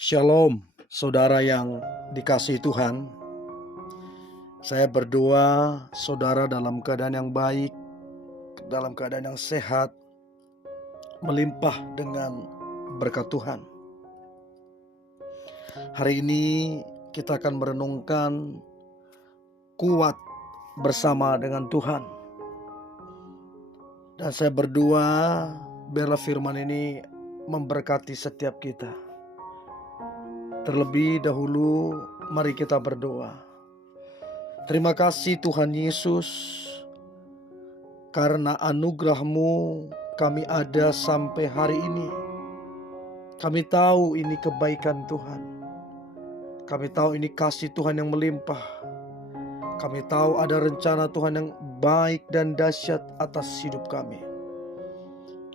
Shalom, saudara yang dikasihi Tuhan. Saya berdoa saudara dalam keadaan yang baik, dalam keadaan yang sehat, melimpah dengan berkat Tuhan. Hari ini kita akan merenungkan kuat bersama dengan Tuhan. Dan saya berdoa biarlah firman ini memberkati setiap kita. Terlebih dahulu mari kita berdoa. Terima kasih Tuhan Yesus, karena anugerah-Mu kami ada sampai hari ini. Kami tahu ini kebaikan Tuhan. Kami tahu ini kasih Tuhan yang melimpah. Kami tahu ada rencana Tuhan yang baik dan dahsyat atas hidup kami.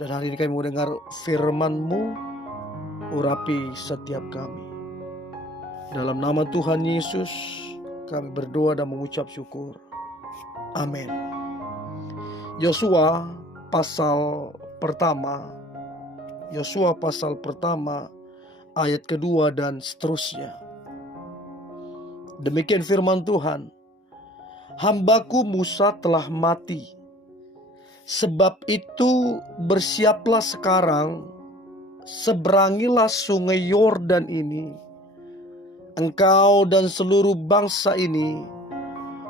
Dan hari ini kami mau dengar firman-Mu, urapi setiap kami. Dalam nama Tuhan Yesus kami berdoa dan mengucap syukur. Amin. Yosua pasal pertama ayat kedua dan seterusnya. Demikian firman Tuhan. Hambaku Musa telah mati. Sebab itu bersiaplah sekarang, seberangilah sungai Yordan ini, engkau dan seluruh bangsa ini,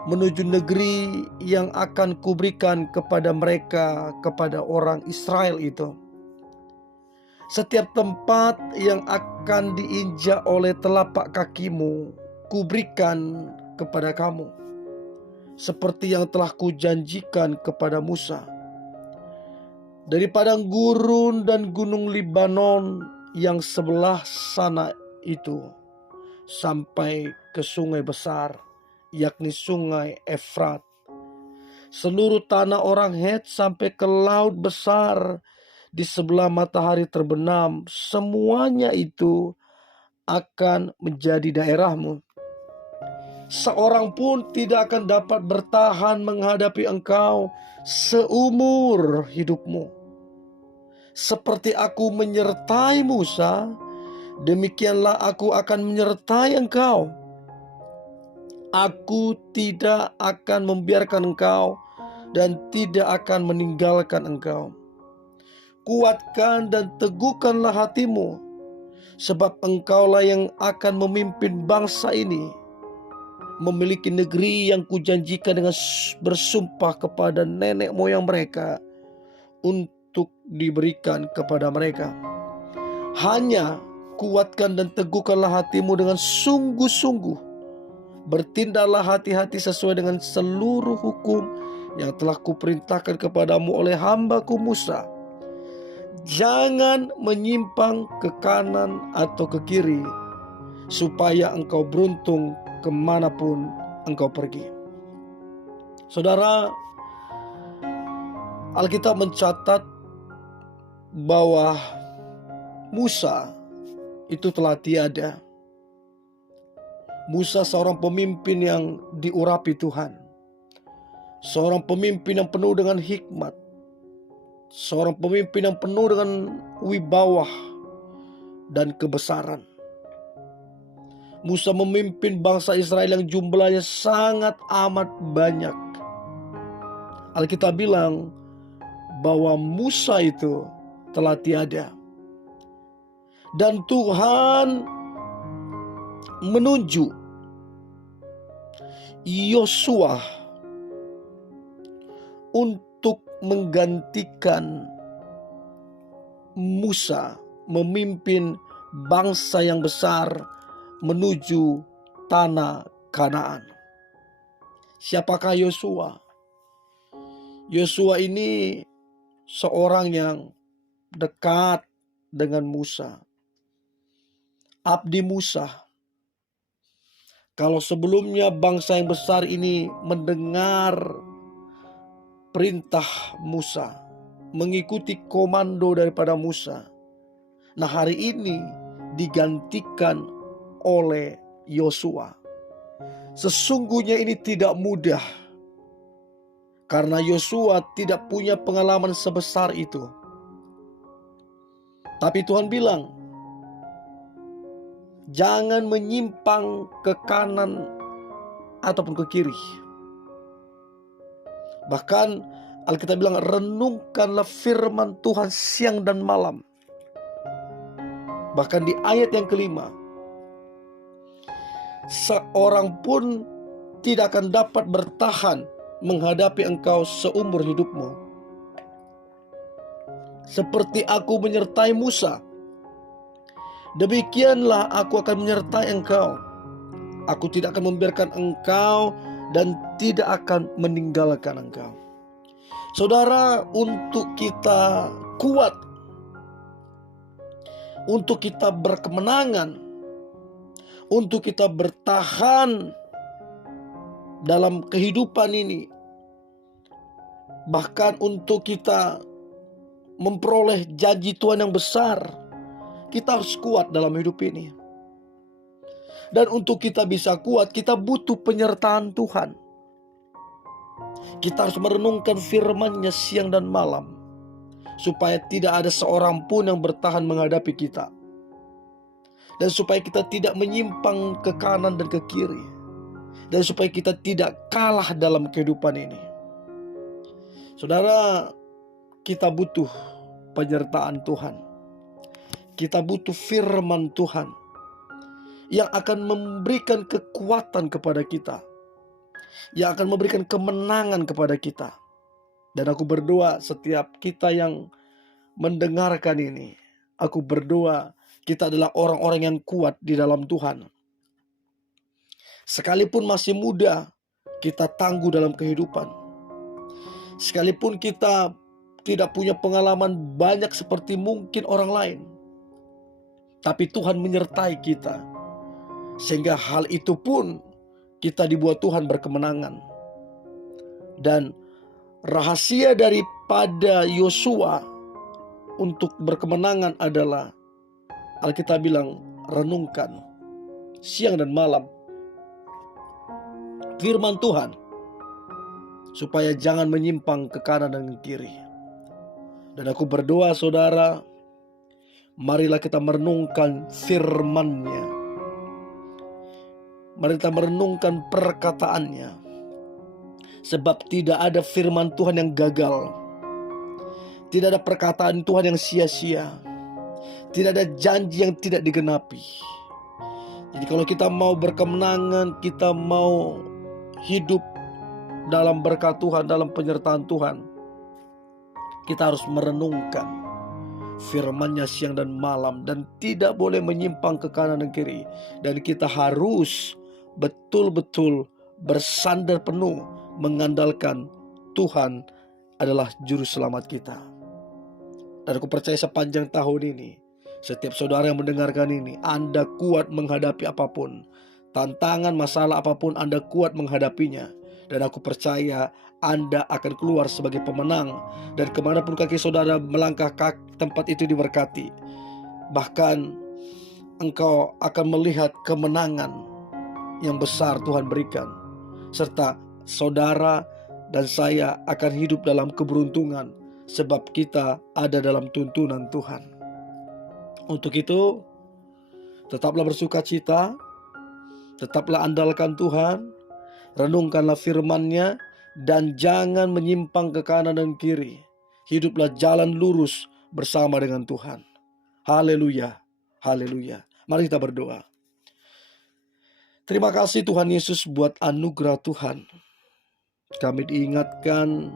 menuju negeri yang akan kuberikan kepada mereka, kepada orang Israel itu. Setiap tempat yang akan diinjak oleh telapak kakimu, kuberikan kepada kamu, seperti yang telah kujanjikan kepada Musa. Dari padang gurun dan gunung Libanon yang sebelah sana itu, sampai ke sungai besar, yakni sungai Efrat, seluruh tanah orang Het sampai ke laut besar di sebelah matahari terbenam, semuanya itu akan menjadi daerahmu. Seorang pun tidak akan dapat bertahan menghadapi engkau seumur hidupmu. Seperti aku menyertai Musa, demikianlah aku akan menyertai engkau. Aku tidak akan membiarkan engkau dan tidak akan meninggalkan engkau. Kuatkan dan teguhkanlah hatimu, sebab engkaulah yang akan memimpin bangsa ini, memiliki negeri yang kujanjikan dengan bersumpah kepada nenek moyang mereka untuk diberikan kepada mereka. Hanya kuatkan dan teguhkanlah hatimu dengan sungguh-sungguh. Bertindaklah hati-hati sesuai dengan seluruh hukum yang telah kuperintahkan kepadamu oleh hambaku Musa. Jangan menyimpang ke kanan atau ke kiri, supaya engkau beruntung kemanapun engkau pergi. Saudara, Alkitab mencatat bahwa Musa itu telah tiada. Musa seorang pemimpin yang diurapi Tuhan, seorang pemimpin yang penuh dengan hikmat, seorang pemimpin yang penuh dengan wibawa dan kebesaran. Musa memimpin bangsa Israel yang jumlahnya sangat amat banyak. Alkitab bilang bahwa Musa itu telah tiada. Dan Tuhan menunjuk Yosua untuk menggantikan Musa memimpin bangsa yang besar menuju tanah Kanaan. Siapakah Yosua? Yosua ini seorang yang dekat dengan Musa, abdi Musa. Kalau sebelumnya bangsa yang besar ini mendengar perintah Musa, mengikuti komando daripada Musa, nah hari ini digantikan oleh Yosua. Sesungguhnya ini tidak mudah, karena Yosua tidak punya pengalaman sebesar itu. Tapi Tuhan bilang, Jangan menyimpang ke kanan ataupun ke kiri. Bahkan Alkitab bilang, renungkanlah firman Tuhan siang dan malam. Bahkan di ayat yang kelima, seorang pun tidak akan dapat bertahan menghadapi engkau seumur hidupmu. Seperti aku menyertai Musa, demikianlah aku akan menyertai engkau. Aku tidak akan membiarkan engkau dan tidak akan meninggalkan engkau. Saudara, untuk kita kuat, untuk kita berkemenangan, untuk kita bertahan dalam kehidupan ini, bahkan untuk kita memperoleh janji Tuhan yang besar, kita harus kuat dalam hidup ini. Dan untuk kita bisa kuat, kita butuh penyertaan Tuhan. Kita harus merenungkan firman-Nya siang dan malam, supaya tidak ada seorang pun yang bertahan menghadapi kita, dan supaya kita tidak menyimpang ke kanan dan ke kiri, dan supaya kita tidak kalah dalam kehidupan ini. Saudara, kita butuh penyertaan Tuhan. Kita butuh firman Tuhan yang akan memberikan kekuatan kepada kita, yang akan memberikan kemenangan kepada kita. Dan aku berdoa setiap kita yang mendengarkan ini, aku berdoa kita adalah orang-orang yang kuat di dalam Tuhan. Sekalipun masih muda, kita tangguh dalam kehidupan. Sekalipun kita tidak punya pengalaman banyak seperti mungkin orang lain, tapi Tuhan menyertai kita, sehingga hal itu pun kita dibuat Tuhan berkemenangan. Dan rahasia daripada Yosua untuk berkemenangan adalah, Alkitab bilang, renungkan siang dan malam firman Tuhan, supaya jangan menyimpang ke kanan dan ke kiri. Dan aku berdoa, saudara, marilah kita merenungkan firman-Nya. Mari kita merenungkan perkataannya. Sebab tidak ada firman Tuhan yang gagal. Tidak ada perkataan Tuhan yang sia-sia. Tidak ada janji yang tidak digenapi. Jadi kalau kita mau berkemenangan, kita mau hidup dalam berkat Tuhan, dalam penyertaan Tuhan, kita harus merenungkan firman-Nya siang dan malam, dan tidak boleh menyimpang ke kanan dan kiri. Dan kita harus betul-betul bersandar penuh mengandalkan Tuhan adalah juru selamat kita. Dan aku percaya sepanjang tahun ini, setiap saudara yang mendengarkan ini, Anda kuat menghadapi apapun. Tantangan, masalah apapun, Anda kuat menghadapinya. Dan aku percaya Anda akan keluar sebagai pemenang. Dan kemanapun kaki saudara melangkah, tempat itu diberkati. Bahkan engkau akan melihat kemenangan yang besar Tuhan berikan. Serta saudara dan saya akan hidup dalam keberuntungan, sebab kita ada dalam tuntunan Tuhan. Untuk itu, tetaplah bersukacita, tetaplah andalkan Tuhan, renungkanlah firman-Nya, dan jangan menyimpang ke kanan dan kiri. Hiduplah jalan lurus bersama dengan Tuhan. Haleluya, haleluya. Mari kita berdoa. Terima kasih Tuhan Yesus buat anugerah Tuhan. Kami diingatkan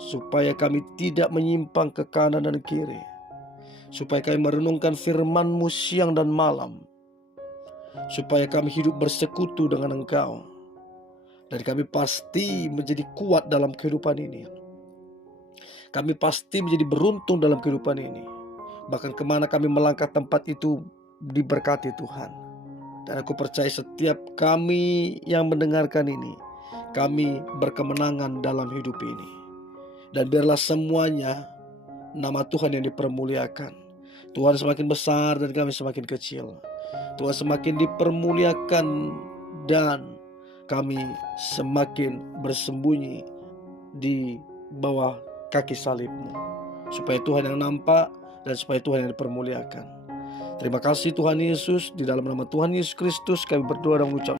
supaya kami tidak menyimpang ke kanan dan kiri, supaya kami merenungkan firman-Mu siang dan malam, supaya kami hidup bersekutu dengan Engkau, dan kami pasti menjadi kuat dalam kehidupan ini. Kami pasti menjadi beruntung dalam kehidupan ini. Bahkan kemana kami melangkah, tempat itu diberkati Tuhan. Dan aku percaya setiap kami yang mendengarkan ini, kami berkemenangan dalam hidup ini. Dan biarlah semuanya nama Tuhan yang dipermuliakan. Tuhan semakin besar dan kami semakin kecil. Tuhan semakin dipermuliakan dan kami semakin bersembunyi di bawah kaki salib-Mu. Supaya Tuhan yang nampak dan supaya Tuhan yang dipermuliakan. Terima kasih Tuhan Yesus, di dalam nama Tuhan Yesus Kristus kami berdoa dan mengucap